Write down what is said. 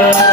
Yeah. Uh -huh.